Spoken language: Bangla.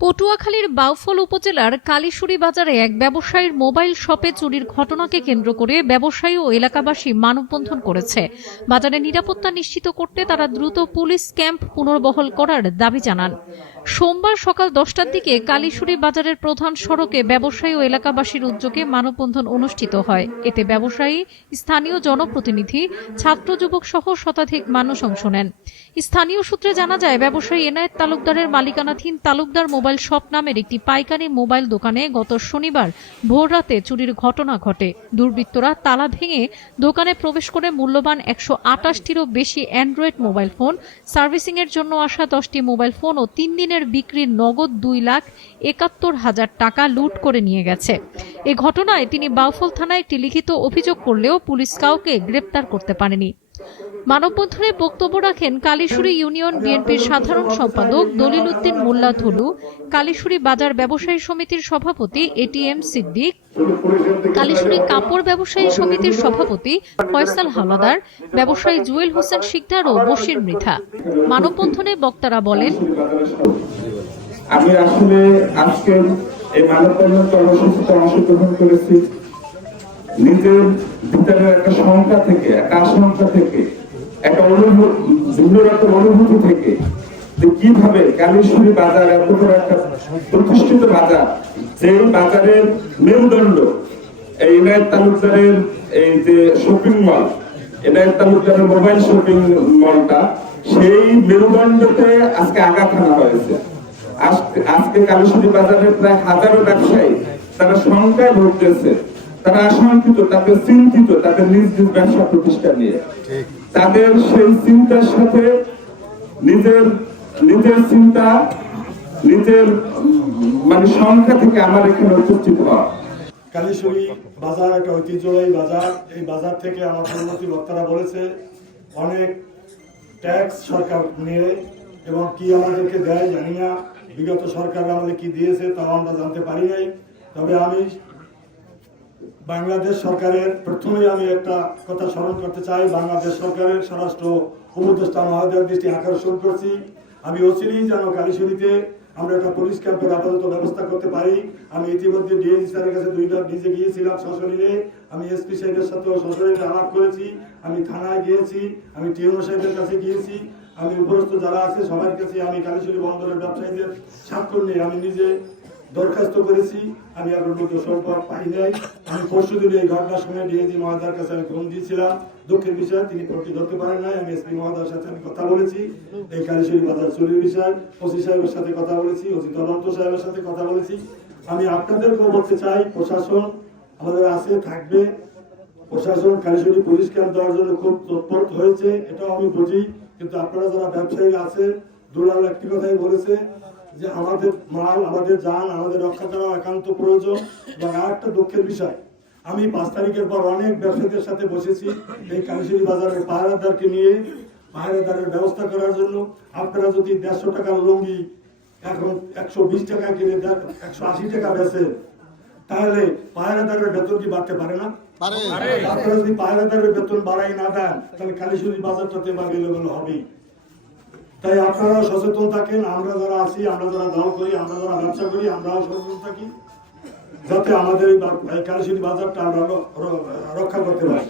পটুয়াখালীর বাউফল উপজেলার কালীশুরি বাজারে এক ব্যবসায়ীর মোবাইল শপে চুরির ঘটনাকে কেন্দ্র করে ব্যবসায়ী ও এলাকাবাসী মানববন্ধন করেছে। বাজারে নিরাপত্তা নিশ্চিত করতে তারা দ্রুত পুলিশ ক্যাম্প পুনর্বহল করার দাবি জানান। সোমবার সকাল দশটার দিকে কালীশুরি বাজারের প্রধান সড়কে ব্যবসায়ী ও এলাকাবাসীর উদ্যোগে মানববন্ধন অনুষ্ঠিত হয়। এতে ব্যবসায়ী, স্থানীয় জনপ্রতিনিধি, ছাত্র যুবক সহ শতাধিক মানুষ অংশ নেন। স্থানীয় সূত্রে জানা যায়, ব্যবসায়ী এনায়েত তালুকদারের মালিকানাধীন তালুকদার মোবাইল শপ নামের একটি পাইকারি মোবাইল দোকানে গত শনিবার ভোররাতে চুরির ঘটনা ঘটে। দুর্বৃত্তরা তালা ভেঙে দোকানে প্রবেশ করে মূল্যবান একশো আটাশটিরও বেশি অ্যান্ড্রয়েড মোবাইল ফোন, সার্ভিসিংয়ের জন্য আসা দশটি মোবাইল ফোন ও তিন দিনের বিক্রির নগদ দুই লাখ একাত্তর হাজার টাকা লুট করে নিয়ে গেছে। এ ঘটনায় তিনি বাউফল থানায় একটি লিখিত অভিযোগ করলেও পুলিশ কাউকে গ্রেপ্তার করতে পারেনি। মানববন্ধনে বক্তব্য রাখেন কালীশুরি ইউনিয়ন বিএনপির সাধারণ সম্পাদক দলিল উদ্দিন মোল্লা ধুলু কালীশুরি বাজার ব্যবসায়ী সমিতির সভাপতি এটিএম সিদ্দিক কালীশুরি কাপড় ব্যবসায়ী সমিতির সভাপতি ফয়সাল হাওলাদার, ব্যবসায়ী জুয়েল হোসেন শিকদার ও বশির মৃধা। মানববন্ধনে বক্তারা বলেন, আমি আসলে আজকে এই কর্মসূচিতে অংশগ্রহণ করেছি। নিজের ভিতরের একটা সংখ্যা থেকে, একটা আশঙ্কা থেকে একটা অনুভূতি ভিন্নরত অনুভূতি থেকে যে কীভাবে কালীশ্বরী বাজার এত বড় একটা প্রতিষ্ঠিত বাজার, যে বাজারের মেরুদণ্ড, এই ইনায়ত তালুকদারের এই যে শপিং মল ইনায়ত তালুকদারের মোবাইল শপিং মলটা সেই মেরুদণ্ডতে আজকে আঘাত হানা হয়েছে। আজকে কালীশ্বরী বাজারের প্রায় হাজারো ব্যবসায়ী তারা সংখ্যায় ভুগতেছে, তারা আশঙ্কিত, তাদের চিন্তিত, তাদের নিজ নিজ ব্যবসা প্রতিষ্ঠান নিয়ে। তাদের সেই চিন্তার সাথে নিজের নিজের চিন্তা, নিজের মানে সংখ্যা থেকে আমার এখানে উপস্থিত হওয়া। কালীশ্বরী বাজার, একটা ঐতিহ্যবাহী বাজার। এই বাজার থেকে আমার পূর্ববর্তী বক্তারা বলেছে, অনেক ট্যাক্স সরকার নিয়ে এবং কি আমাদেরকে দেয় জানি না। বিগত সরকার আমাদের কি দিয়েছে তাও আমরা জানতে পারি নাই। তবে আমি বাংলাদেশ সরকারের, প্রথমেই আমি একটা কথা স্মরণ করতে চাই, বাংলাদেশ সরকারের স্বরাষ্ট্র উপদেষ্টা মহোদয়ের দৃষ্টি আকর্ষণ করছি। আমি অচিরেই যেন কালীশুরিতে আমরা একটা পুলিশ ক্যাম্পের আপাতত ব্যবস্থা করতে পারি। আমি ইতিমধ্যে ডিএসি স্যারের কাছে দুইবার নিজে গিয়েছিলাম সশরীরে। আমি এসপি সাহেবের সাথেও সশরীরে আলাপ করেছি। আমি থানায় গিয়েছি, আমি টিএনও সাহেবের কাছে গিয়েছি। আমি উপরস্থ যারা আছে, সবার কাছে আমি কালীশুরি বন্দরের ব্যবসায়ীদের স্বাক্ষর নিয়ে আমি নিজে দরখাস্ত করেছি, আমি এখন মতো সম্পর্ক পাই নাই। আমি পরশু দিন এই ঘটনার সময় ডিএজি মহাদার কাছে আমি ফোন দিয়েছিলাম। দুঃখের বিষয়, তিনি ফোনটি ধরতে পারেন নাই। আমি এসপি মহাদার সাথে আমি কথা বলেছি। এই কালীশ্বরী বাজার চুরির বিষয়, ওসি সাহেবের সাথে কথা বলেছি, ওসি তদন্ত সাহেবের সাথে কথা বলেছি। আমি আপনাদেরকেও বলতে চাই, প্রশাসন আমাদের আছে, থাকবে। প্রশাসন কালীশ্বরী পুলিশ ক্যাম্প দেওয়ার জন্য খুব তৎপর হয়েছে, এটাও আমি বুঝি। কিন্তু আপনারা যারা ব্যবসায়ী আছে দুলাল একটি কথাই বলেছে যে আমাদের মাল আমাদের যান আমাদের রক্ষা করা একান্ত প্রয়োজন এবং আর একটা দুঃখের বিষয় আমি পাঁচ তারিখের পর অনেক ব্যবসায়ীদের সাথে বসেছি এই কালীশ্বরী বাজারের পাহারাদারকে নিয়ে পাহারাদারের ব্যবস্থা করার জন্য। আপনারা যদি দেড়শো টাকার লুঙ্গি এখন একশো বিশ টাকা কিনে একশো আশি টাকা বেচে তাহলে পাহারাদারের বেতন কি বাড়তে পারে না? আপনারা যদি পাহারাদারের বেতন বাড়াই না দেন তাহলে কালীশুরি বাজারটাতে বা এলোমেলো হবেই। তাই আপনারা সচেতন থাকেন, আমরা যারা আছি, আমরা যারা দাও করি, আমরা যারা ব্যবসা করি, আমরাও সচেতন থাকি, যাতে আমাদের এই কালশিনী বাজারটা আমরা রক্ষা করতে পারি।